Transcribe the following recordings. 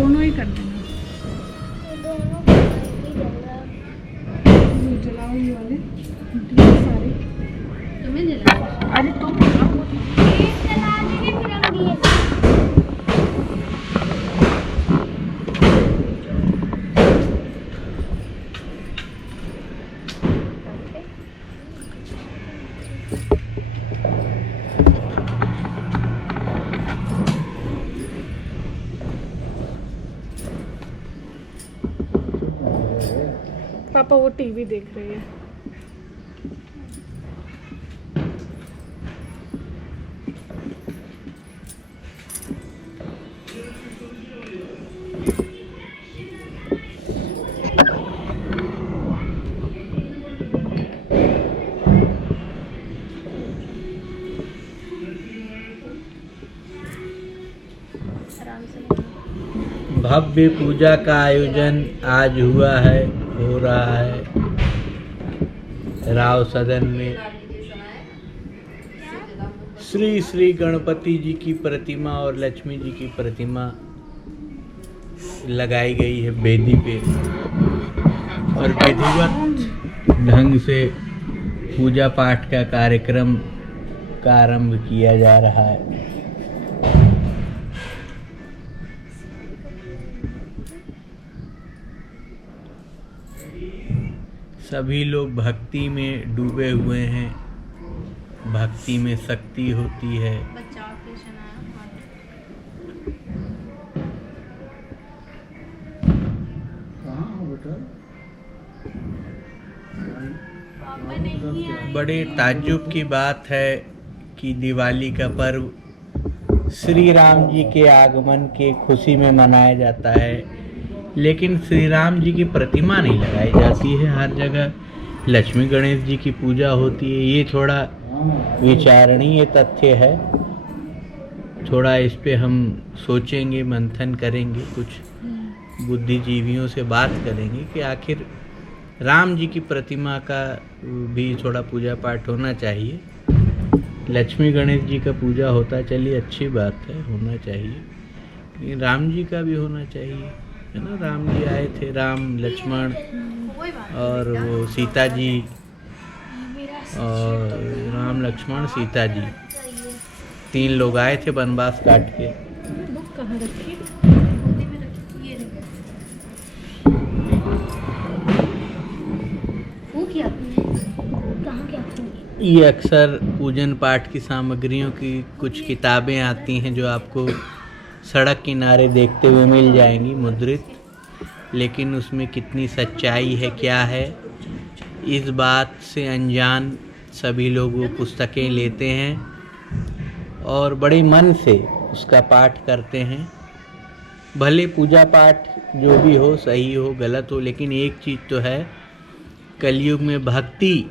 दोनों ही कर देना। जलाओ ये वाले सारे। तुम्हें जलाओ। अरे तुम जला देंगे फिर हम दिए। पापा वो टीवी देख रही है। भव्य पूजा का आयोजन आज हुआ है, हो रहा है राव सदन में। श्री श्री गणपति जी की प्रतिमा और लक्ष्मी जी की प्रतिमा लगाई गई है वेदी पे और विधिवत ढंग से पूजा पाठ का कार्यक्रम का आरंभ किया जा रहा है। सभी लोग भक्ति में डूबे हुए हैं। भक्ति में शक्ति होती है। बड़े ताज्जुब की बात है कि दिवाली का पर्व श्री राम जी के आगमन के खुशी में मनाया जाता है, लेकिन श्री राम जी की प्रतिमा नहीं लगाई जाती है। हर जगह लक्ष्मी गणेश जी की पूजा होती है। ये थोड़ा विचारणीय तथ्य है। थोड़ा इस पे हम सोचेंगे, मंथन करेंगे, कुछ बुद्धिजीवियों से बात करेंगे कि आखिर राम जी की प्रतिमा का भी थोड़ा पूजा पाठ होना चाहिए। लक्ष्मी गणेश जी का पूजा होता, चलिए अच्छी बात है, होना चाहिए, लेकिन राम जी का भी होना चाहिए, है ना। राम जी आए थे, राम लक्ष्मण और वो सीता जी, और राम लक्ष्मण सीता जी 3 लोग आए थे वनवास काट के। ये अक्सर पूजन पाठ की सामग्रियों की कुछ किताबें आती हैं जो आपको सड़क किनारे देखते हुए मिल जाएंगी मुद्रित, लेकिन उसमें कितनी सच्चाई है, क्या है, इस बात से अनजान सभी लोग वो पुस्तकें लेते हैं और बड़े मन से उसका पाठ करते हैं। भले पूजा पाठ जो भी हो, सही हो गलत हो, लेकिन एक चीज़ तो है, कलयुग में भक्ति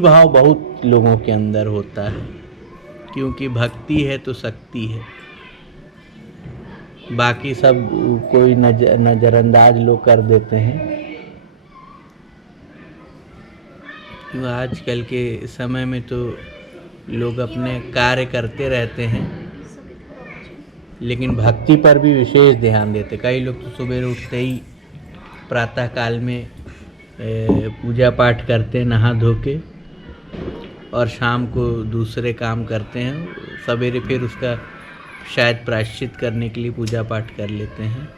भाव बहुत लोगों के अंदर होता है, क्योंकि भक्ति है तो शक्ति है। बाकी सब कोई नज़रअंदाज लोग कर देते हैं। आजकल के समय में तो लोग अपने कार्य करते रहते हैं, लेकिन भक्ति पर भी विशेष ध्यान देते। कई लोग तो सुबह उठते ही प्रातः काल में पूजा पाठ करते हैं नहा धो के, और शाम को दूसरे काम करते हैं। सवेरे फिर उसका शायद प्रायश्चित करने के लिए पूजा पाठ कर लेते हैं।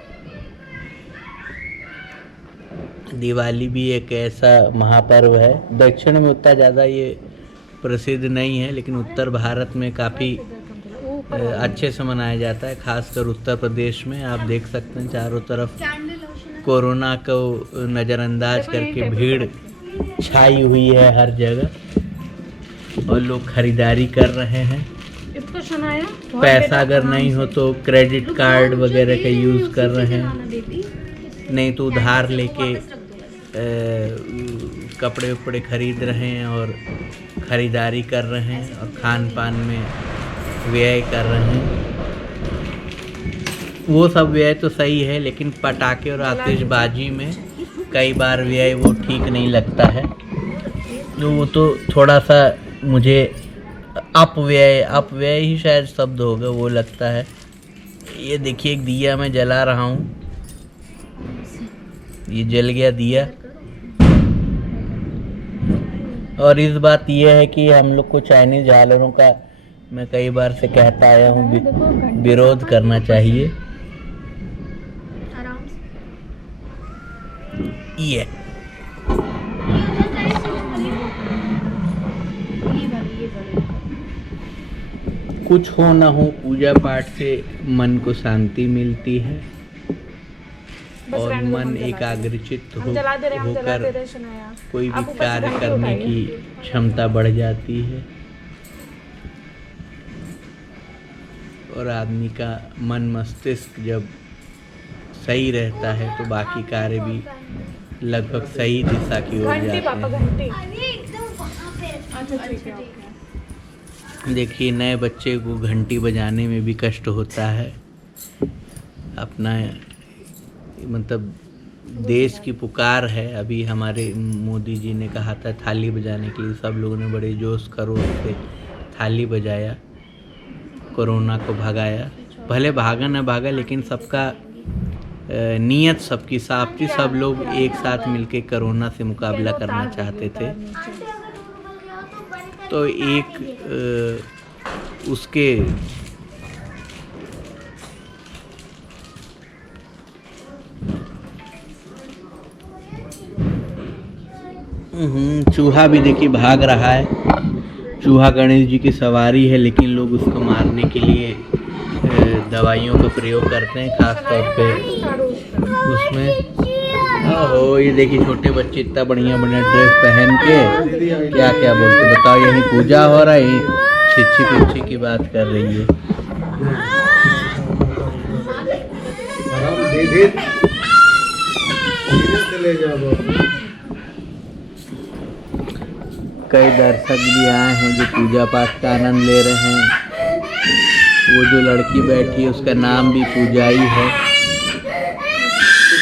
दिवाली भी एक ऐसा महापर्व है, दक्षिण में उतना ज़्यादा ये प्रसिद्ध नहीं है, लेकिन उत्तर भारत में काफ़ी अच्छे से मनाया जाता है। खासकर उत्तर प्रदेश में आप देख सकते हैं चारों तरफ कोरोना को नज़रअंदाज करके भीड़ छाई हुई है हर जगह, और लोग खरीदारी कर रहे हैं। पैसा अगर नहीं हो तो क्रेडिट कार्ड वगैरह का यूज़ कर रहे हैं, नहीं तो उधार लेके कपड़े उपड़े खरीद रहे हैं और ख़रीदारी कर रहे हैं, और खान पान में व्यय कर रहे हैं। वो सब व्यय तो सही है, लेकिन पटाखे और आतिशबाजी में कई बार व्यय वो ठीक नहीं लगता है। तो वो तो थोड़ा सा मुझे अपव्यय ही शायद शब्द होगा वो लगता है। ये देखिए एक दिया मैं जला रहा हूँ, ये जल गया दिया। और इस बात ये है कि हम लोग को चाइनीज झालरों का मैं कई बार से कहता आया हूँ विरोध करना चाहिए। ये कुछ हो ना हो, पूजा पाठ से मन को शांति मिलती है और मन एकाग्रचित्त होकर कोई भी कार्य करने की क्षमता बढ़ जाती है, और आदमी का मन मस्तिष्क जब सही रहता है तो बाकी कार्य भी लगभग सही दिशा की ओर जाते हैं। देखिए नए बच्चे को घंटी बजाने में भी कष्ट होता है। अपना मतलब देश की पुकार है। अभी हमारे मोदी जी ने कहा था थाली बजाने के लिए, सब लोगों ने बड़े जोश खरोश से थाली बजाया, कोरोना को भगाया। भले भागा न भागा, लेकिन सबका नीयत सबकी साफ थी। सब लोग एक साथ मिलकर कोरोना से मुकाबला करना चाहते थे। तो एक उसके चूहा भी देखिए भाग रहा है। चूहा गणेश जी की सवारी है, लेकिन लोग उसको मारने के लिए दवाइयों का प्रयोग करते हैं, खास तौर पे उसमें। ओहो ये देखिए छोटे बच्चे इतना बढ़िया बढ़िया ड्रेस पहन के क्या क्या बोलते, बताओ यही पूजा हो रहा है, छिच्छी पिच्छी की बात कर रही है। कई दर्शक भी आए हैं जो पूजा पाठ का आनंद ले रहे हैं। वो जो लड़की बैठी है उसका नाम भी पूजाई है,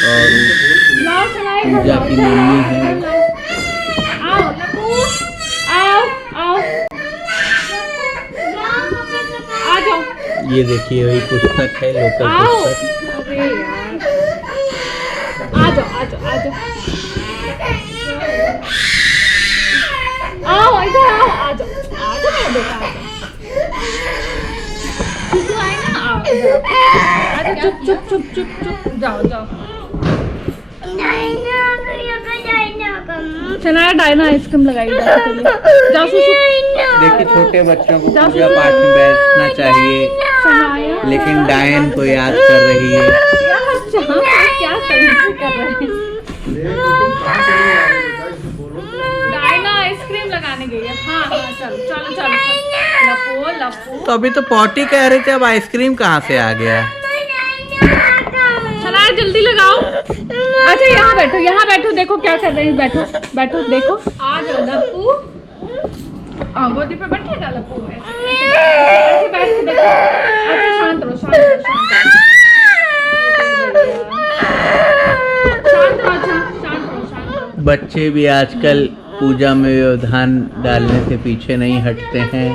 और पूजा की मम्मी है। ये देखिए वही पुस्तक है, लोकल पुस्तक। आओ इधर आओ, आ जाओ मेरा बेटा, चुप चुप चुप चुप चुप, जाओ जाओ। चना डायना आइसक्रीम लगाई जाओ। देखिए छोटे बच्चों को पूजा पाठ में बैठना चाहिए, लेकिन डायन को याद कर रही है। क्या कर रहे हैं? डायना आइसक्रीम लगाने गई है। हाँ हाँ चलो चलो चलो, लपो लपो। तो अभी तो पॉटी कह रहे थे, अब आइसक्रीम कहाँ से आ गया? चला जल्दी लगाओ। अच्छा यहाँ बैठो, देखो क्या कर रहे हैं। बैठो बैठो देखो। आ जाओ लप्पू, गोदी पे बैठेगा लप्पू। ऐसे बैठ के देखो। अच्छा शांत रहो, शांत रहो, शांत रहो। बच्चे भी आजकल पूजा में व्यवधान डालने से पीछे नहीं हटते हैं।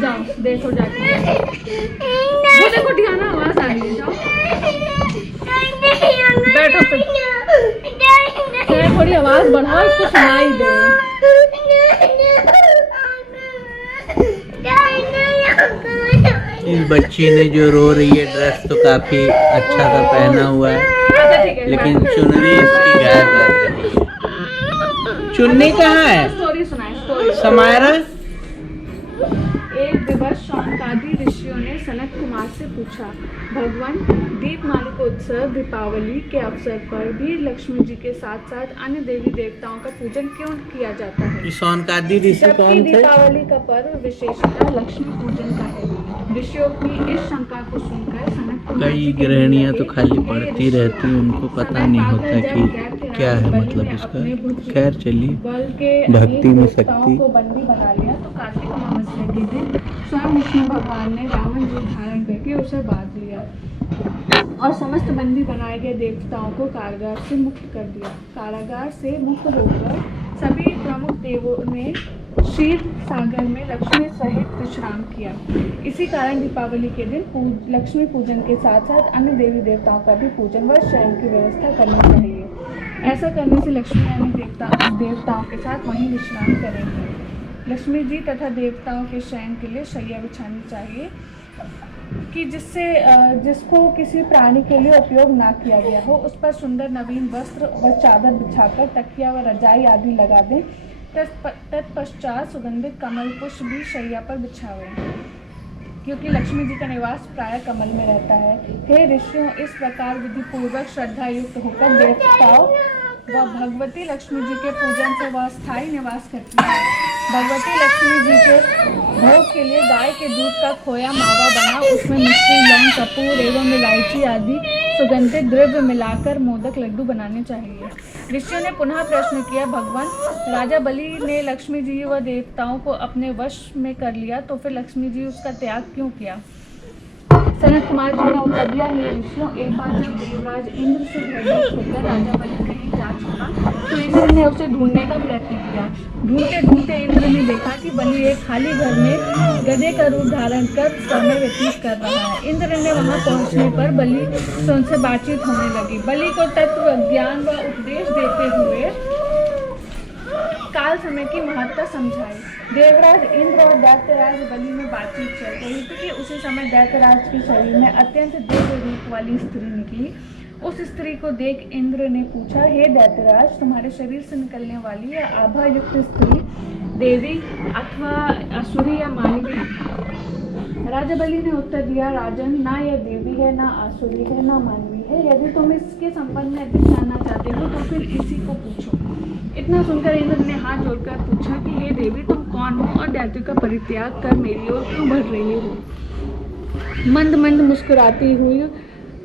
जाओ देखो जाके, वो देखो ढियाना आवाज आ रही है। जाओ बैठो। थोड़ी आवाज बढ़ाओ, इसको सुनाई दे। इस बच्ची ने जो रो रही है, ड्रेस तो काफी अच्छा सा पहना हुआ है, अच्छा ठीक है, लेकिन चुनरी इसकी गायब लग रही है। चुन्नी कहाँ है? स्टोरी सुनाए, स्टोरी। समायरा। एक दिवस शौनकादि ऋषियों ने सनत कुमार से पूछा, भगवान, दीपमाला उत्सव दीपावली के अवसर पर भी लक्ष्मी जी के साथ साथ अन्य देवी देवताओं का पूजन क्यों किया जाता है? ये शौनकादि ऋषि जबकि कौन थे? दीपावली का पर्व विशेषतः लक्ष्मी पूजन का है। ऋषियों की इस शंका को सुनकर सनत कुमार कई जी के गृहिणियां तो लगे, खाली "हे पढ़ती ऋषियों, रहती, उनको पता नहीं होता कि क्या है मतलब इसका। खैर चलिए, बल के भक्ति में अनेक देवताओं शक्ति। को बंदी बना लिया तो कार्तिक अमावस्या के दिन स्वयं विष्णु भगवान ने रावण रूप धारण करके उसे बांध लिया और समस्त बंदी बनाए गए देवताओं को कारागार से मुक्त कर दिया। कारागार से मुक्त होकर सभी प्रमुख देवों ने क्षीर सागर में लक्ष्मी सहित विश्राम किया। इसी कारण दीपावली के दिन लक्ष्मी पूजन के साथ साथ अन्य देवी देवताओं का भी पूजन व शयन की व्यवस्था करनी चाहिए। ऐसा करने से लक्ष्मी अन्य देवताओं के साथ वहीं विश्राम करेंगे। लक्ष्मी जी तथा देवताओं के शयन के लिए शैया बिछानी चाहिए कि जिसको किसी प्राणी के लिए उपयोग ना किया गया हो, उस पर सुंदर नवीन वस्त्र व चादर बिछाकर तकिया व रजाई आदि लगा दें। तत्पश्चात सुगंधित कमल पुष्प भी शैया पर बिछावें, क्योंकि लक्ष्मी जी का निवास प्राय कमल में रहता है। हे ऋषियों, इस प्रकार विधि पूर्वक श्रद्धा युक्त होकर देवताओं व भगवती लक्ष्मी जी के पूजन से वह स्थायी निवास करती है। भगवती लक्ष्मी जी के भोग के लिए गाय के दूध का खोया मावा बना, उसमें मिश्री, लौंग, कपूर एवं इलायची आदि सुगंधित द्रव्य मिलाकर मोदक लड्डू बनाने चाहिए। ऋषियों ने पुनः प्रश्न किया, भगवान, राजा बलि ने लक्ष्मी जी व देवताओं को अपने वश में कर लिया, तो फिर लक्ष्मी जी उसका त्याग क्यों किया? सनत कुमार जी ने उत्तर दिया, हे ऋषियों, एक बार जब देवराज इंद्र से भयभीत होकर राजा बलि कहीं जा चुका तो इंद्र ने उसे ढूंढने का प्रयत्न किया। ढूंढते ढूंढते इंद्र ने देखा कि बलि एक खाली घर में गधे का रूप धारण कर समय व्यतीत कर रहा है। इंद्र ने वहां पहुंचने पर बलि से उनसे बातचीत होने लगी। बलि को तत्व ज्ञान व उपदेश देते हुए काल समय की महत्ता समझाई। देवराज इंद्र और दैत्यराज बलि में बातचीत चल रही थी कि उसी समय दैत्यराज के शरीर में अत्यंत दिव्य रूप वाली स्त्री निकली। उस स्त्री को देख इंद्र ने पूछा, हे दैत्यराज, तुम्हारे शरीर से निकलने वाली या आभा युक्त स्त्री देवी अथवा असुरी या मानवी? राजा बलि ने उत्तर दिया, राजन, ना यह देवी है, ना आसुरी है, ना मानवी है। यदि तुम इसके संबंध में अधिक जानना चाहते हो तो फिर इसी को पूछो। इतना सुनकर इंद्र ने हाथ जोड़कर पूछा कि हे देवी, तुम कौन हो और दैत्य का परित्याग कर मेरी ओर क्यों बढ़ रही हो? मंद मंद मुस्कुराती हुई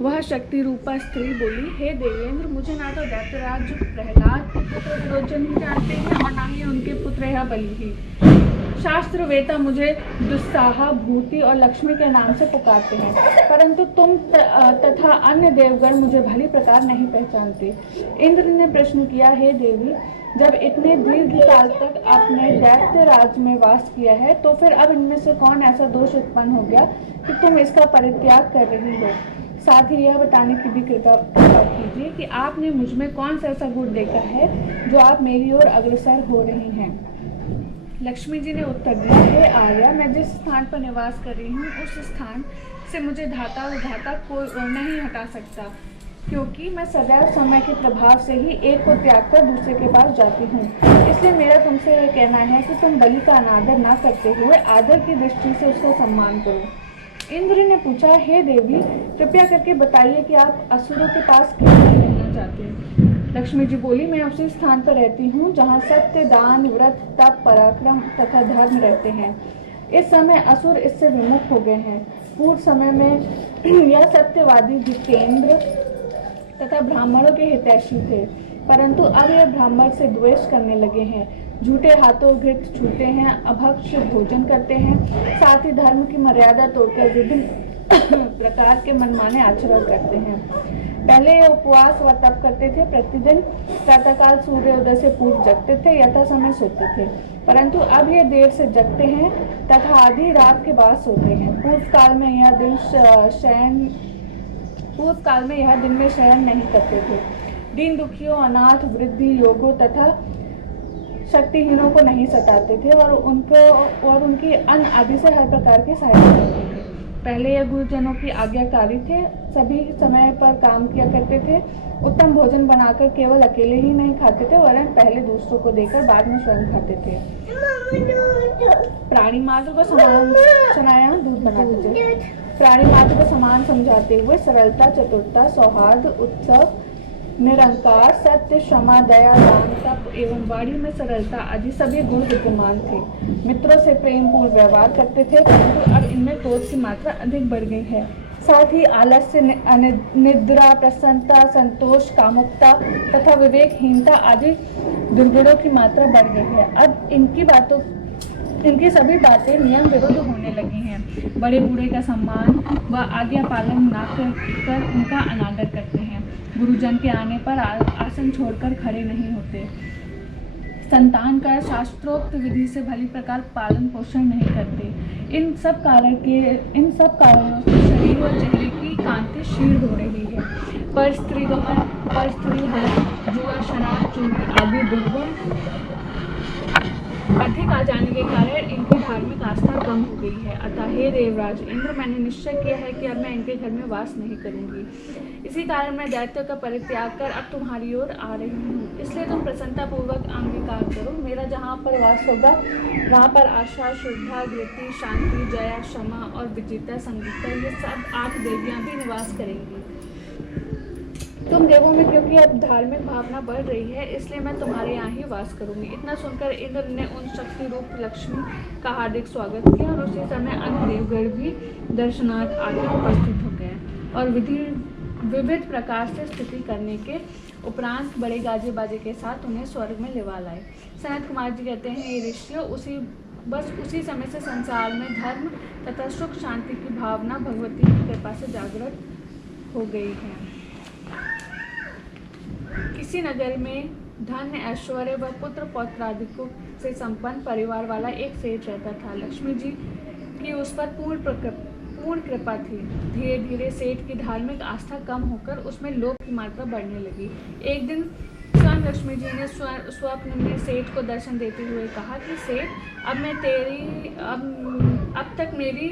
वह शक्ति रूपा स्त्री बोली, हे देवेंद्र, मुझे ना तो दैत्यराज प्रहलाद पुत्र विरोचन ही जानते हैं और ना ही उनके पुत्र यह बलि ही। शास्त्र वेता मुझे दुस्साहा, भूति और लक्ष्मी के नाम से पुकारते हैं, परंतु तुम तथा अन्य देवगण मुझे भली प्रकार नहीं पहचानते। इंद्र ने प्रश्न किया, हे देवी, जब इतने दीर्घ काल तक आपने दैत्य राज में वास किया है, तो फिर अब इनमें से कौन ऐसा दोष उत्पन्न हो गया कि तुम इसका परित्याग कर रही हो? साथ ही यह बताने की भी कृपा कीजिए कि आपने मुझ में कौन सा ऐसा गुण देखा है जो आप मेरी ओर अग्रसर हो रही हैं। लक्ष्मी जी ने उत्तर दिया, हे आर्या, मैं जिस स्थान पर निवास कर रही हूँ उस स्थान से मुझे धाता विधाता कोई नहीं हटा सकता, क्योंकि मैं सदैव समय के प्रभाव से ही एक को त्याग कर दूसरे के पास जाती हूँ। इसलिए मेरा तुमसे यह कहना है कि तुम बलि का अनादर न करते हुए आदर की दृष्टि से उसका सम्मान करो। इंद्र ने पूछा, हे देवी, कृपया करके बताइए कि आप असुरों के पास क्यों नहीं रहना चाहते? लक्ष्मी जी बोली, मैं उसी स्थान पर रहती हूँ जहाँ सत्य, दान, व्रत, तप, पराक्रम तथा धर्म रहते हैं। इस समय असुर इससे विमुख हो गए हैं। पूर्व समय में यह सत्यवादी जितेंद्र तथा ब्राह्मणों के हितैषी थे, परंतु अब यह ब्राह्मण से द्वेष करने लगे हैं, झूठे हाथों घृत छूते हैं, अभक्ष्य भोजन करते हैं, साथ ही धर्म की मर्यादा तोड़कर विभिन्न प्रकार के मनमाने आचरण करते हैं। पहले ये उपवास व तप करते थे, प्रतिदिन प्रातःकाल सूर्योदय से पूर्व जगते थे, यथा समय सोते थे, परंतु अब ये देर से जगते हैं तथा आधी रात के बाद सोते हैं। पूर्व काल में यह दिन में शयन नहीं करते थे। दीन दुखियों, अनाथ, वृद्धि, योगों तथा शक्तिहीनों को नहीं सताते थे और उनकी अन्न आदि से हर प्रकार की सहायता करते थे। पहले यह गुरुजनों की आज्ञाकारी थे, सभी समय पर काम किया करते थे, उत्तम भोजन बनाकर केवल अकेले ही नहीं खाते थे वरन पहले दूसरों को देकर बाद में स्वयं खाते थे। प्राणी मात्र को समान सुनाया दूध बनाते थे। प्राणी मात्र को समान समझाते हुए सरलता, चतुरता, सौहार्द, उत्सव, निरंकार, सत्य, क्षमा, दया, दान, तप एवं वाणी में सरलता आदि सभी गुण विद्यमान थे। मित्रों से प्रेम पूर्ण व्यवहार करते थे, परंतु अब इनमें क्रोध की मात्रा अधिक बढ़ गई है। साथ ही आलस्य, निद्रा, प्रसन्नता, संतोष, कामुकता तथा विवेकहीनता आदि दुर्गुणों की मात्रा बढ़ गई है। अब इनकी सभी बातें नियम विरुद्ध होने लगी हैं। बड़े बूढ़े का सम्मान व आज्ञा पालन न कर उनका अनादर करते हैं। गुरुजन के आने पर आसन छोड़कर खड़े नहीं होते। संतान का शास्त्रोक्त विधि से भली प्रकार पालन पोषण नहीं करते। इन सब कारणों से शरीर और चेहरे की कांति क्षीण हो रही है। पर स्त्री हरण, जुआ, शराब, चूर्ण आदि दुर्गुण अधिक आ जाने के कारण इनकी धार्मिक आस्था कम हो गई है। अतः हे देवराज इंद्र, मैंने निश्चय किया है कि अब मैं इनके घर में वास नहीं करूंगी। इसी कारण मैं दैत्यों का परित्याग कर अब तुम्हारी ओर आ रही हूँ। इसलिए तुम प्रसन्नता पूर्वक अंगीकार करो। मेरा जहाँ पर वास होगा वहाँ पर आशा, श्रद्धा, धृति, शांति, जया, क्षमा और विजिता, संगीता ये सब 8 देवियाँ भी निवास करेंगी। तुम देवों में क्योंकि अब धार्मिक भावना बढ़ रही है, इसलिए मैं तुम्हारे यहाँ ही वास करूंगी। इतना सुनकर इंद्र ने उन शक्ति रूप लक्ष्मी का हार्दिक स्वागत किया और उसी समय अन्य देवगण भी दर्शनार्थ आकर उपस्थित हो गए और विविध प्रकार से स्तुति करने के उपरांत बड़े गाजे बाजे के साथ उन्हें स्वर्ग में लिवा लाए। सनत कुमार जी कहते हैं, ये ऋषियों उसी समय से संसार में धर्म तथा सुख शांति की भावना भगवती की कृपा से जागृत हो गई है। किसी नगर में धन, ऐश्वर्य व पुत्र पौत्रादिकों से संपन्न परिवार वाला एक सेठ रहता था। लक्ष्मी जी की उस पर पूर्ण कृपा थी। धीरे धीरे सेठ की धार्मिक आस्था कम होकर उसमें लोभ की मात्रा बढ़ने लगी। एक दिन स्वयं लक्ष्मी जी ने स्वप्न में सेठ को दर्शन देते हुए कहा कि सेठ, अब तक मेरी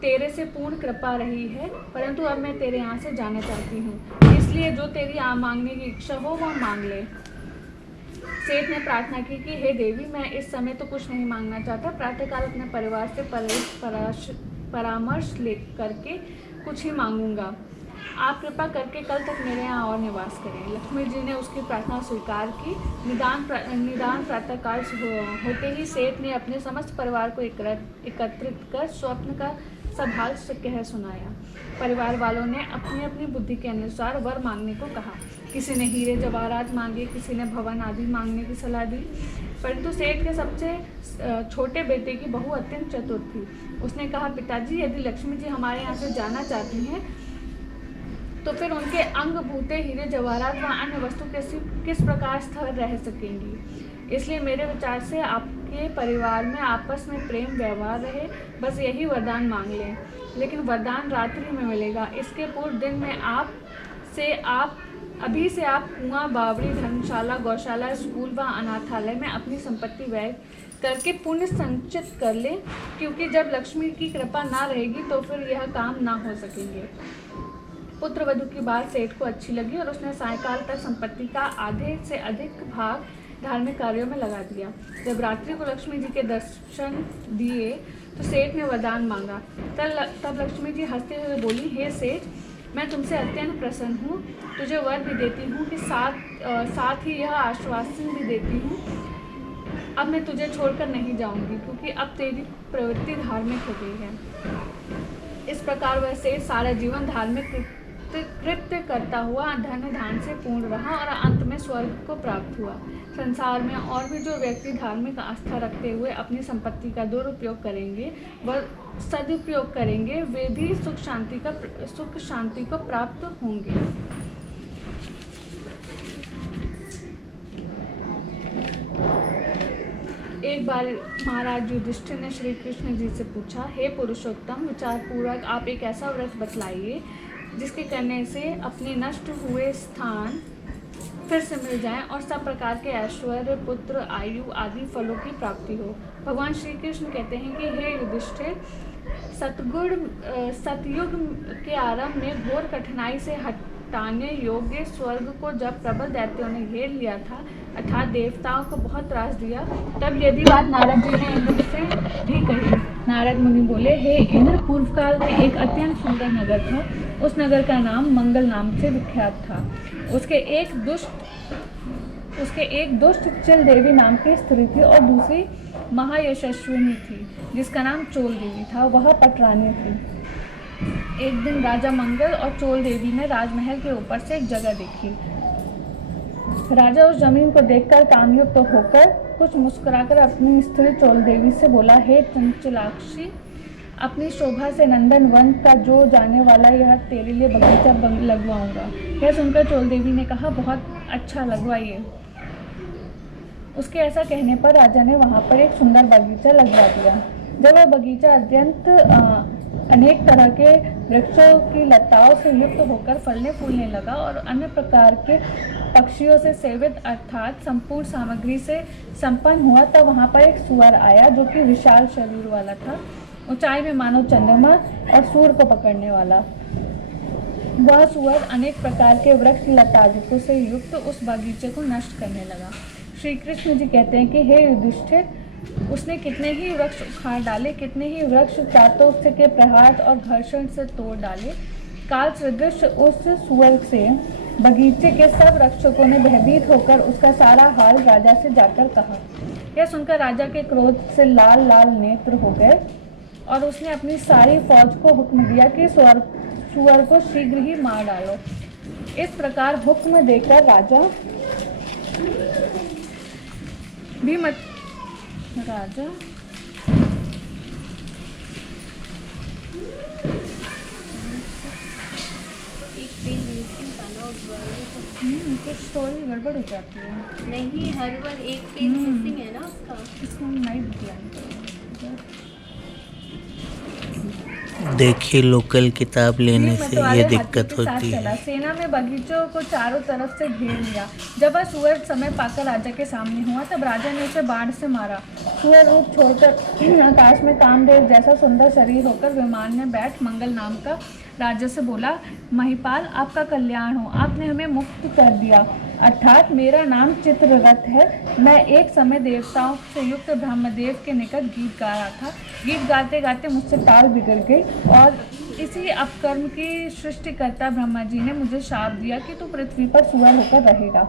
तेरे से पूर्ण कृपा रही है, परंतु अब मैं तेरे यहाँ से जाना चाहती हूँ, इसलिए जो तेरी मांगने की इच्छा हो वह मांग ले। सेठ ने प्रार्थना की कि हे देवी, मैं इस समय तो कुछ नहीं मांगना चाहता, प्रातःकाल अपने परिवार से परामर्श ले करके कुछ ही मांगूंगा। आप कृपा करके कल तक मेरे यहाँ और निवास करें। लक्ष्मी जी ने उसकी प्रार्थना स्वीकार की। निदान प्रातःकाल होते ही सेठ ने अपने समस्त परिवार को एकत्रित कर स्वप्न का सब हाल कह सुनाया। परिवार वालों ने अपनी अपनी बुद्धि के अनुसार वर मांगने को कहा। किसी ने हीरे जवाहरात मांगे, किसी ने भवन आदि मांगने की सलाह दी, परंतु सेठ के सबसे छोटे बेटे की बहू अत्यंत चतुर थी। उसने कहा, पिताजी, यदि लक्ष्मी जी हमारे यहाँ से जाना चाहती हैं तो फिर उनके अंग भूते हीरे जवाहरात व अन्य वस्तु किस प्रकार स्थिर रह सकेंगी। इसलिए मेरे विचार से आपके परिवार में आपस में प्रेम व्यवहार रहे, बस यही वरदान मांग लें। लेकिन वरदान रात्रि में मिलेगा। इसके पूर्व दिन में अभी से आप कुआं, बावड़ी, धर्मशाला, गौशाला, स्कूल व अनाथालय में अपनी संपत्ति व्यय करके पुण्य संचित कर लें, क्योंकि जब लक्ष्मी की कृपा ना रहेगी तो फिर यह काम ना हो सकेंगे। पुत्र वधू की बात सेठ को अच्छी लगी और उसने सायंकाल तक संपत्ति का आधे से अधिक भाग धार्मिक कार्यों में लगा दिया। जब रात्रि को लक्ष्मी जी के दर्शन दिए तो सेठ ने वरदान मांगा। तब लक्ष्मी जी हंसते हुए बोली, हे सेठ, मैं तुमसे अत्यंत प्रसन्न हूँ। तुझे वर भी देती हूँ कि साथ ही यह आश्वासन भी देती हूँ, अब मैं तुझे छोड़कर नहीं जाऊँगी, क्योंकि अब तेरी प्रवृत्ति धार्मिक हो गई है। इस प्रकार वह सेठ सारा जीवन धार्मिक कृत्य करता हुआ धन धान से पूर्ण रहा और अंत में स्वर्ग को प्राप्त हुआ। संसार में और भी जो व्यक्ति धार्मिक आस्था रखते हुए अपनी संपत्ति का दुरुपयोग करेंगे व सदुपयोग करेंगे, वे भी सुख शांति को प्राप्त होंगे। एक बार महाराज युधिष्ठिर ने श्री कृष्ण जी से पूछा, हे पुरुषोत्तम, विचार पूर्वक आप एक ऐसा व्रत बतलाइए जिसके करने से अपने नष्ट हुए स्थान फिर से मिल जाएं और सब प्रकार के ऐश्वर्य, पुत्र, आयु आदि फलों की प्राप्ति हो। भगवान श्री कृष्ण कहते हैं कि हे युधिष्ठिर, सतयुग के आरंभ में घोर कठिनाई से हटाने योग्य स्वर्ग को जब प्रबल दैत्यों ने घेर लिया था, अर्थात देवताओं को बहुत त्रास दिया, तब यदि बात नारद जी ने इंद्र से भी कही। नारद मुनि बोले, हे इंद्र, पूर्व काल में एक अत्यंत सुंदर नगर था। उस नगर का नाम मंगल नाम से विख्यात था। उसके एक दुष्ट चिल देवी नाम की स्त्री थी और दूसरी महायशस्विनी थी जिसका नाम चोल देवी था। वह पटरानी थी। एक दिन राजा मंगल और चोल देवी ने राजमहल के ऊपर से एक जगह देखी। राजा उस जमीन को देखकर कामयुक्त तो होकर कुछ मुस्कुराकर अपनी स्त्री चोल देवी से बोला, हे चंचलाक्षी, अपनी शोभा से नंदन वन का जो जाने वाला यह तेरे लिए बगीचा लगवाऊंगा। यह सुनकर चोल देवी ने कहा, बहुत अच्छा, लगवाइए। उसके ऐसा कहने पर राजा ने वहां पर एक सुंदर बगीचा लगवा दिया। जब वह बगीचा अत्यंत अनेक तरह के वृक्षों की लताओं से युक्त होकर फलने फूलने लगा और अन्य प्रकार के पक्षियों से सेवित अर्थात संपूर्ण सामग्री से संपन्न हुआ, तब वहां पर एक सुअर आया जो कि विशाल शरीर वाला था, ऊंचाई में मानो चंद्रमा और सूर्य को पकड़ने वाला। वह सुअर अनेक प्रकार के वृक्ष लतादिकों से युक्त उस बगीचे को नष्ट करने लगा। श्री कृष्ण जी कहते हैं कि हे युधिष्ठिर, उसने कितने ही वृक्ष उखाड़ डाले, कितने ही वृक्ष दांतों के प्रहार और घर्षण से तोड़ डाले। काल सदृश उस सुअर से बगीचे के सब रक्षकों ने भयभीत होकर उसका सारा हाल राजा से जाकर कहा। यह सुनकर राजा के क्रोध से लाल लाल नेत्र हो गए और उसने अपनी सारी फौज को हुक्म दिया कि सुअर को शीघ्र ही मार डालो। इस प्रकार हुक्म देकर राजा कुछ स्टोरी गड़बड़ हो जाती है। नहीं, हर बार एक पेज मिसिंग है ना उसका। इसमें नाइट दिया। देखिए, लोकल किताब लेने से ये दिक्कत होती है। सेना में बगीचों को चारों तरफ से घेर लिया। जब वह सुअर समय पाकर राजा के सामने हुआ, तब राजा ने उसे बाण से मारा। सुअर रूप छोड़कर आकाश में कामदेव जैसा सुंदर शरीर होकर विमान में बैठ मंगल नाम का राजा से बोला, महिपाल, आपका कल्याण हो, आपने हमें मुक्त कर दिया। अर्थात मेरा नाम चित्ररथ है। मैं एक समय देवताओं से युक्त ब्रह्मदेव के निकट गीत गा रहा था। गीत गाते गाते मुझसे ताल बिगड़ गई और इसी अपकर्म की सृष्टिकर्ता ब्रह्मा जी ने मुझे शाप दिया कि तू पृथ्वी पर सुअर होकर रहेगा,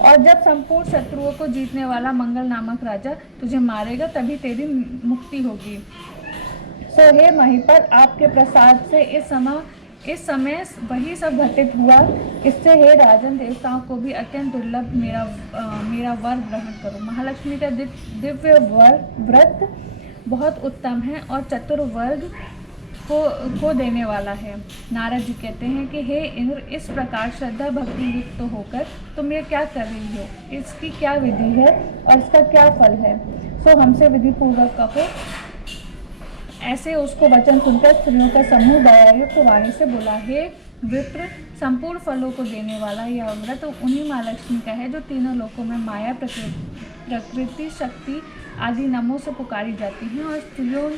और जब संपूर्ण शत्रुओं को जीतने वाला मंगल नामक राजा तुझे मारेगा, तभी तेरी मुक्ति होगी। सो हे महिपाल, आपके प्रसाद से इस समय वही सब घटित हुआ। इससे हे राजन, देवताओं को भी अत्यंत दुर्लभ मेरा वर ग्रहण करो। महालक्ष्मी का दिव्य व्रत बहुत उत्तम है और चतुर्वर्ग को देने वाला है। नारद जी कहते हैं कि हे इंद्र, इस प्रकार श्रद्धा भक्ति युक्त होकर तुम ये क्या कर रही हो? इसकी क्या विधि है और इसका क्या फल है? सो हमसे विधि पूर्वक कहो। ऐसे उसको वचन सुनकर स्त्रियों का समूह दयायुक्त वाणी से बोला, हे विप्र, संपूर्ण फलों को देने वाला यह व्रत उन्हीं माँ लक्ष्मी का है जो तीनों लोकों में माया, प्रकृति, शक्ति आदि नामों से पुकारी जाती हैं। और स्त्रियों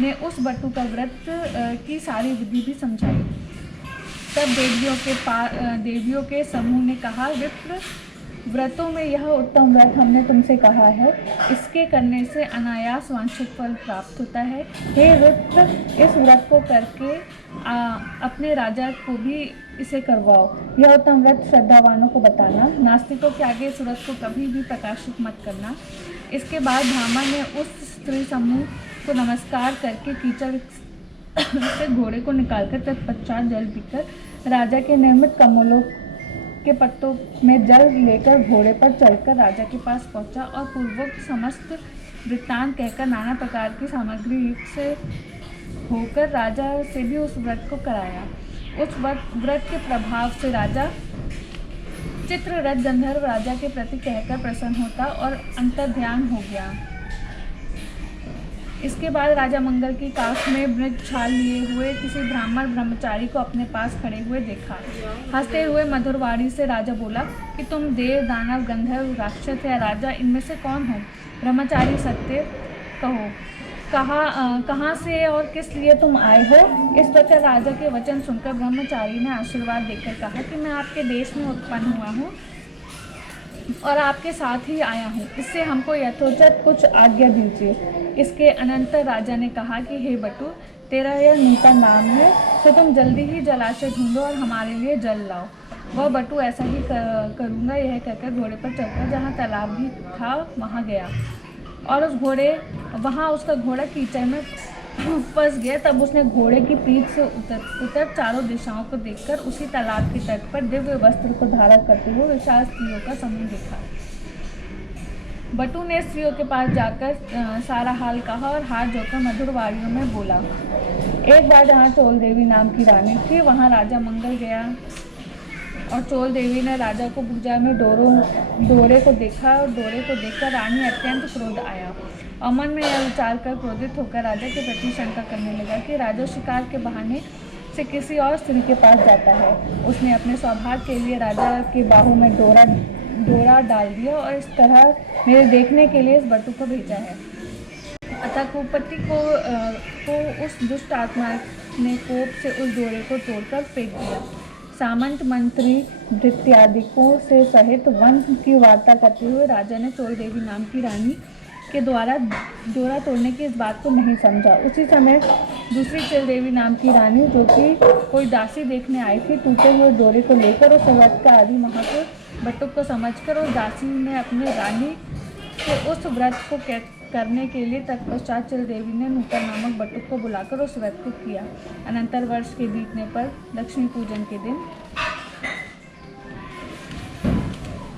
ने उस बटु का व्रत की सारी विधि भी समझाई। तब देवियों के समूह ने कहा, विप्र, व्रतों में यह उत्तम व्रत हमने तुमसे कहा है, इसके करने से अनायास वांछित फल प्राप्त होता है। हे विप्र, इस व्रत को करके अपने राजा को भी इसे करवाओ। यह उत्तम व्रत श्रद्धावानों को बताना, नास्तिकों के आगे इस व्रत को कभी भी प्रकाशित मत करना। इसके बाद ब्राह्मण ने उस स्त्री समूह को नमस्कार करके कीचड़ से घोड़े को निकालकर तत्पश्चात जल पीकर राजा के निर्मित कमलों के पत्तों में जल लेकर घोड़े पर चढ़कर राजा के पास पहुंचा और पूर्वोक्त समस्त वृत्तांत कहकर नाना प्रकार की सामग्री युक्त से होकर राजा से भी उस व्रत को कराया। उस व्रत के प्रभाव से राजा चित्ररथ गंधर्व राजा के प्रति कहकर प्रसन्न होता और अंतर्ध्यान हो गया। इसके बाद राजा मंगल की काख में मृग छाल लिए हुए किसी ब्राह्मण ब्रह्मचारी को अपने पास खड़े हुए देखा। हंसते हुए मधुर वाणी से राजा बोला कि तुम देव, दानव, गंधर्व, राक्षस या राजा, इनमें से कौन हो? ब्रह्मचारी, सत्य कहो, कहाँ से और किस लिए तुम आए हो? इस प्रकार राजा के वचन सुनकर ब्रह्मचारी ने आशीर्वाद देकर कहा कि मैं आपके देश में उत्पन्न हुआ हूँ और आपके साथ ही आया हूँ, इससे हमको यथोचित कुछ आज्ञा दीजिए। इसके अनंतर राजा ने कहा कि हे बटु, तेरा यह नूतन नाम है, तो तुम जल्दी ही जलाशय ढूंढो और हमारे लिए जल लाओ। वह बटु ऐसा ही करूँगा, यह कहकर घोड़े पर चढ़कर जहाँ तालाब भी था वहाँ गया और उसका घोड़ा कीचड़ में फंस गया। तब उसने घोड़े की पीठ से उतर चारों दिशाओं को देखकर उसी तालाब के तट पर दिव्य वस्त्र को धारण करते हुए विशाल स्त्रियों का समूह देखा। बटू ने स्त्रियों के पास जाकर सारा हाल कहा और हाथ जोड़कर मधुर वाणियों में बोला। एक बार जहाँ चोल देवी नाम की रानी थी, वहाँ राजा मंगल गया और चोल देवी ने राजा को भुजा में डोरे को देखा और डोरे को देखकर रानी अत्यंत क्रोध आया और मन में यह विचार कर क्रोधित होकर राजा के प्रति शंका करने लगा कि राजा शिकार के बहाने से किसी और स्त्री के पास जाता है। उसने अपने सौभाग्य के लिए राजा के बाहू में डोरा डाल दिया और इस तरह मेरे देखने के लिए इस बटू को भेजा है। अतः कुपति को उस दुष्ट आत्मा ने कोप से उस डोरे को तोड़कर फेंक दिया। सामंत, मंत्री, भृत्यादिकों से सहित वन की वार्ता करते हुए राजा ने चोल देवी नाम की रानी के द्वारा डोरा तोड़ने की इस बात को नहीं समझा। उसी समय दूसरी चल देवी नाम की रानी, जो कि कोई दासी देखने आई थी, टूटे हुए डोरे को लेकर उस व्रत का आदि महत्व बटुक को समझकर उस दासी ने अपने रानी के उस व्रत को करने के लिए तत्पश्चात चल देवी ने नूतन नामक बटुक को बुलाकर उस व्रत को किया। अनंतर वर्ष के बीतने पर लक्ष्मी पूजन के दिन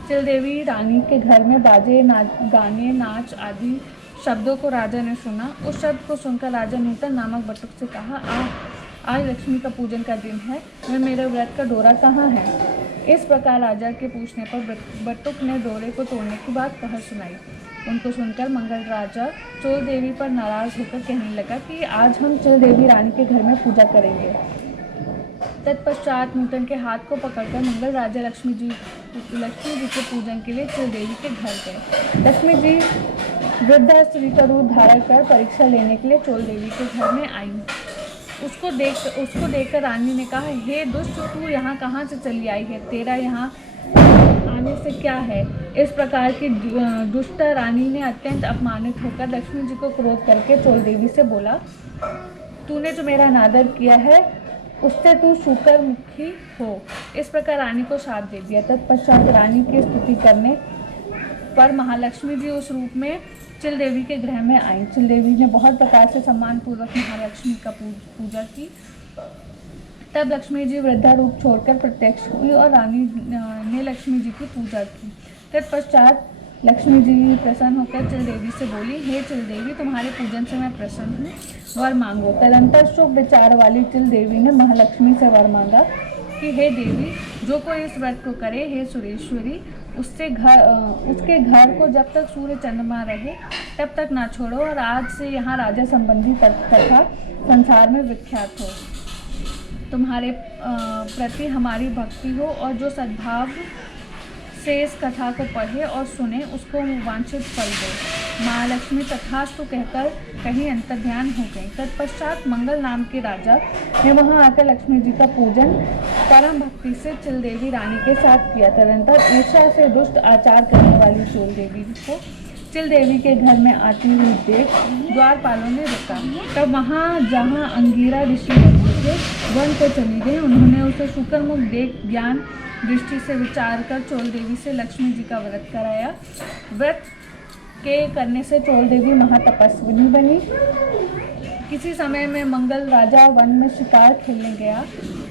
चल देवी रानी के घर में बाजे, गाने, नाच आदि शब्दों को राजा ने सुना। उस शब्द को सुनकर राजा नूतन नामक बटुक से कहा, आज लक्ष्मी का पूजन का दिन है, वह मेरे व्रत का डोरा कहाँ है? इस प्रकार राजा के पूछने पर बटुक ने डोरे को तोड़ने की बात कह सुनाई। उनको सुनकर मंगल राजा चोल देवी पर नाराज होकर कहने लगा कि आज हम चल देवी रानी के घर में पूजा करेंगे। तत्पश्चात नूतन के हाथ को पकड़कर मंगल राजा लक्ष्मी जी के पूजन के लिए चल देवी के घर गए। लक्ष्मी जी वृद्धा स्त्री का रूप धारण कर परीक्षा लेने के लिए चोल देवी के घर में आई। उसको देखकर रानी ने कहा, हे दुष्ट, तू यहाँ कहाँ से चली आई है? तेरा यहाँ आने से क्या है? इस प्रकार की दुष्ट रानी ने अत्यंत अपमानित होकर लक्ष्मी जी को क्रोध करके चोल देवी से बोला, तूने जो मेरा अनादर किया है उससे तू शूकर मुखी हो। इस प्रकार रानी को शाप दे दिया। तत्पश्चात रानी की स्तुति करने पर महालक्ष्मी जी उस रूप में चिल देवी के गृह में आई। चिल देवी ने बहुत प्रकार से सम्मान पूर्वक महालक्ष्मी का पूजा की। तब लक्ष्मी जी वृद्धा रूप छोड़कर प्रत्यक्ष हुई और रानी ने लक्ष्मी जी की पूजा की। तत्पश्चात लक्ष्मी जी प्रसन्न होकर चिल देवी से बोली, हे चिल देवी, तुम्हारे पूजन से मैं प्रसन्न हूँ, वर मांगो। तदंतर शुभ विचार वाली चिल देवी ने महालक्ष्मी से वर मांगा कि हे देवी, जो कोई इस व्रत को करे, हे सुरेश्वरी, उसके घर को जब तक सूर्य चंद्रमा रहे तब तक ना छोड़ो और आज से यहाँ राजा संबंधी कथा संसार में विख्यात हो। तुम्हारे प्रति हमारी भक्ति हो और जो सद्भाव से इस कथा को पढ़े और सुने उसको वांछित फल दो। महालक्ष्मी तथास्तु कहकर कहीं अंतर्ध्यान हो गई। तत्पश्चात मंगल नाम के राजा ने वहां आकर लक्ष्मी जी का पूजन परम भक्ति से चिल देवी रानी के साथ किया। तदंतर ईर्ष्या से दुष्ट आचार करने वाली चोल देवी को चिल देवी के घर में आती हुई देख द्वारपालों ने रोका। तब वहाँ जहाँ अंगीरा ऋषि थे वन को चली गई। उन्होंने उसे शुक्रमुख देख ज्ञान दृष्टि से विचार कर चोल देवी से लक्ष्मी जी का व्रत कराया। व्रत के करने से चोल देवी महातपस्विनी बनी। किसी समय में मंगल राजा वन में शिकार खेलने गया।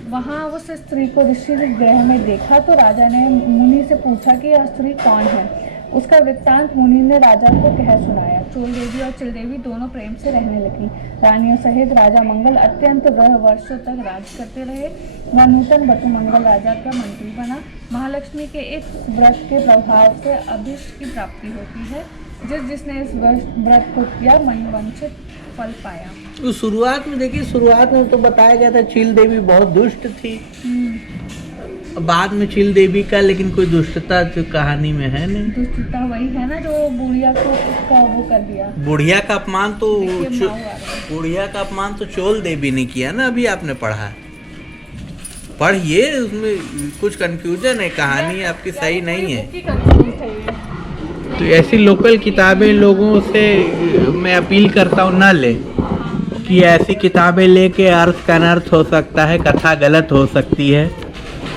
वहाँ उस स्त्री को ऋषि गृह में देखा तो राजा ने मुनि से पूछा कि यह स्त्री कौन है। उसका वृत्तांत मुनि ने राजा को कह सुनाया। चोल देवी और चिल देवी दोनों प्रेम से रहने लगी। रानियों सहित राजा मंगल अत्यंत वर्षों तक राज करते रहे। वह नूतन बटु मंगल राजा का मंत्री बना। महालक्ष्मी के इस व्रत के प्रभाव से अभिष्ट की प्राप्ति होती है। जिसने इस व्रत को किया मनोवांछित फल पाया। तो शुरुआत में देखिए, शुरुआत में तो बताया गया था चील देवी बहुत दुष्ट थी। बाद में चील देवी का लेकिन कोई दुष्टता तो कहानी में है नहीं। दुष्टता वही है ना जो बुढ़िया को उसका वो कर दिया। बुढ़िया का अपमान तो देखिए, माँ आ रही बुढ़िया का अपमान तो चोल देवी ने किया ना। अभी आपने पढ़ा, पढ़िए, उसमें कुछ कंफ्यूजन है, कहानी आपकी सही नहीं है। है। confused है ये। तो ऐसी लोकल किताबें लोगों से मैं अपील करता हूँ ना ले, कि ऐसी किताबें लेके अर्थ का अनर्थ हो सकता है, कथा गलत हो सकती है।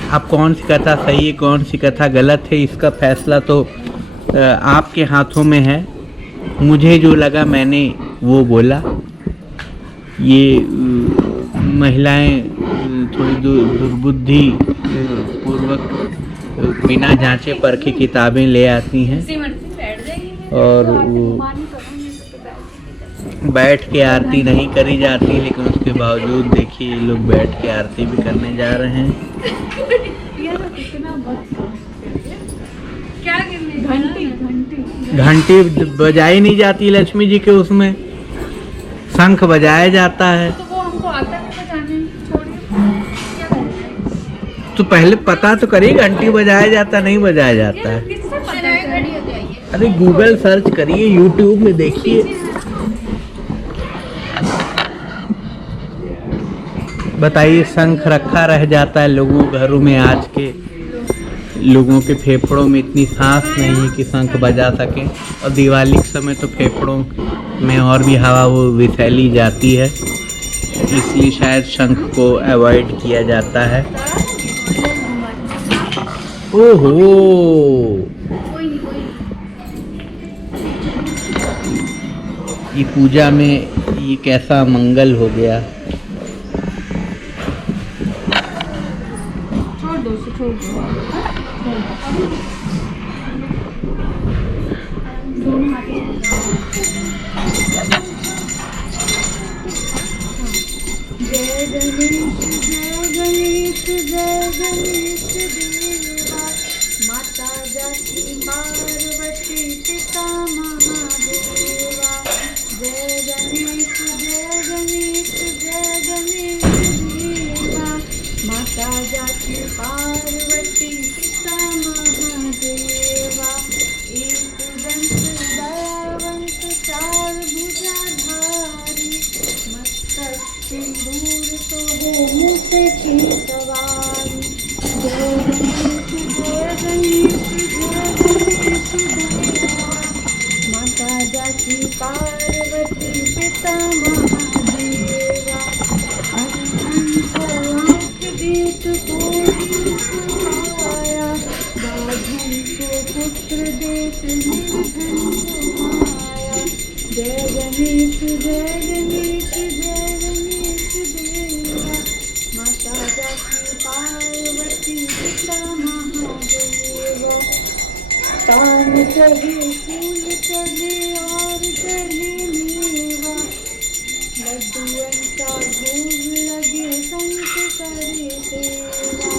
अब कौन सी कथा सही है कौन सी कथा गलत है इसका फैसला तो आपके हाथों में है। मुझे जो लगा मैंने वो बोला। ये महिलाएं थोड़ी दुर्बुद्धि पूर्वक बिना जांचे परखे किताबें ले आती हैं और बैठ के आरती नहीं करी जाती, लेकिन उसके बावजूद देखिए ये लोग बैठ के आरती भी करने जा रहे हैं। घंटी बजाई नहीं जाती लक्ष्मी जी के, उसमें शंख बजाया जाता है। तो वो हमको आता है बजाने, छोड़िए। क्या करना है? तो पहले पता तो करिए घंटी बजाया जाता नहीं बजाया जाता है। किससे पता चले? अरे गूगल सर्च करिए, यूट्यूब में देखिए, बताइए। शंख रखा रह जाता है लोगों घरों में। आज के लोगों के फेफड़ों में इतनी सांस नहीं है कि शंख बजा सकें, और दिवाली के समय तो फेफड़ों में और भी हवा वो विषैली जाती है, इसलिए शायद शंख को अवॉइड किया जाता है। ओहो, ये पूजा में ये कैसा मंगल हो गया। छोड़ दो। जय गणेश जय गणेश जय गणेश देवा, माता जाकी पार्वती पिता महादेवा। जय गणेश जय गणेश जय गणेश देवा, माता जाकी पार्वती पिता महादेवा। एक दंत दयावंत चार भुजाधारी, मस्तक सिंदूर सोहे मुझ की सवारी। जय गणेश जय गणेश जय गणेश देवा, माता जाकी पार्वती पिता महादेवा। देत कोटि सुहाया, बाधन को पुत्र देत निर्धन माया। जय गणेश जय गणेश जय गणेश देवा, माता जाकी पार्वती पिता महादेवा। पान चढ़े फूल चढ़े और चढ़े मेवा, लड्डुअन का भोग लगे संत करे सेवा।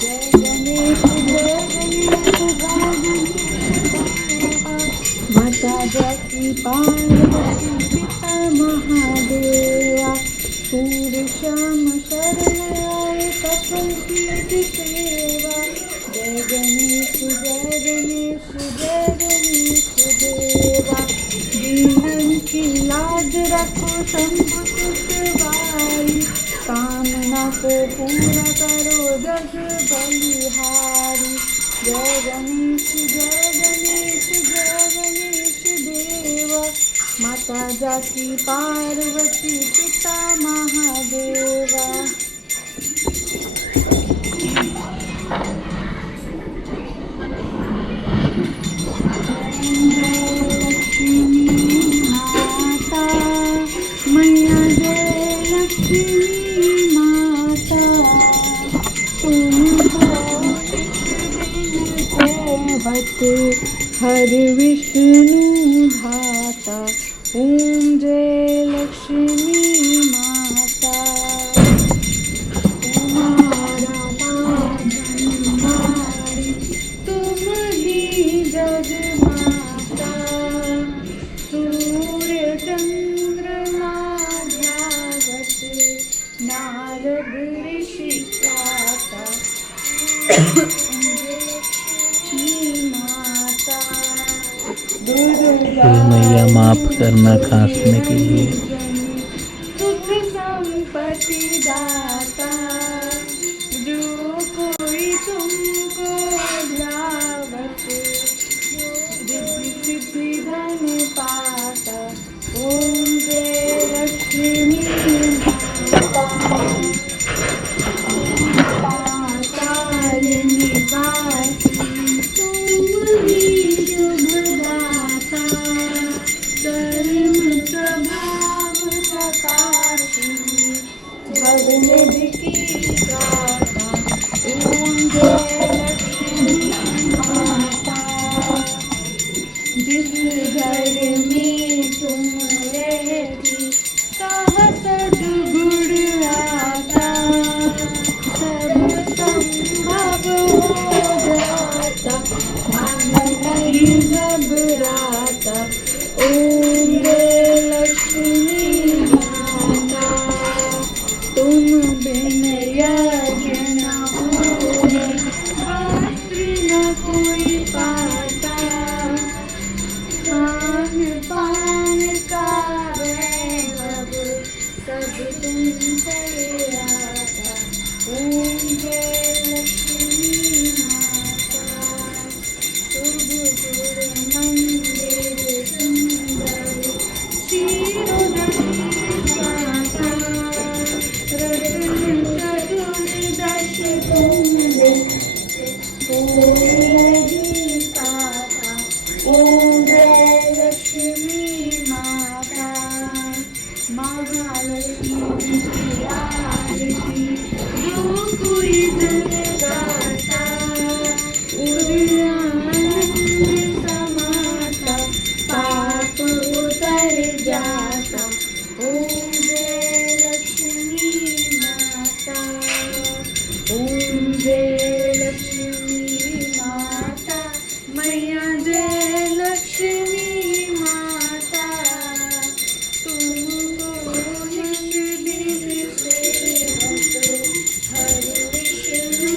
जय गणेश जय गणेश जय गणेश देवा, माता जाकी पार्वती पिता महादेवा। सूर्य श्याम शरण आए सफल कीर्ति सेवा। जय गणेश जय गणेश जय गणेश देवा। दीनन की लाज रखो शंभु सुखवारी, कामना को पूरा करो जग बलिहारी। जय गणेश जय गणेश जय गणेश देवा, माता जाकी पार्वती पिता महादेवा। मैया जय लक्ष्मी माता, सेवत हर विष्णु धाता। ओम जय लक्ष्मी माता। तुम्हारा नारी तुम ही जग माता, सूर्य चंद्रमा हे मैया माफ करना खांसने के लिए। सुख संपत्ति दाता, जो कोई तुमको ध्यावत, रिद्धि सिद्धि धन पाता। ओम जय लक्ष्मी पातालिनी वासिनी, तुम ही शुभदाता, कर्म स्वभाव प्रकाशिनी, भवनिधि की दाता। ओम जय लक्ष्मी माता, जिस घर में तुम रहती, सहस दुगुण आता, सब संभव हो जाता, मन नहीं घबराता। ओम जय लक्ष्मी माता, तुम बिन यज्ञ न होए, शास्त्र न कोई पाता, खान पान का वैभव सब तुमसे आता। ओम जय लक्ष्मी माता, शुभ गुण मंदिर सुंदर, क्षीरोदधि दाता, रत्न चतुर्दश तुमरे, लगी पाता। ओम जय लक्ष्मी माता, महालक्ष्मी की आरती, जो कोई जन गाता, उर आनंद समाता, पाप उतर जाता। ओम जय लक्ष्मी माता, ओम जय लक्ष्मी माता, मैया जय लक्ष्मी माता, तुमको निज दिन सेवक, हर विष्णु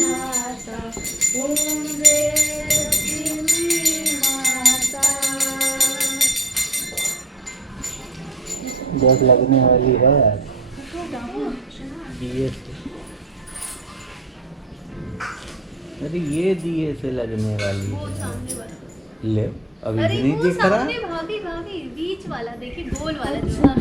माता। ओम जय लक्ष्मी माता। गैस लगने वाली है आज दिए से। अरे ये दिए से लगने वाली है। ले अभी अरे नहीं वो दिख रहा। सामने भाभी भाभी बीच वाला देखिए, गोल वाला दिखा।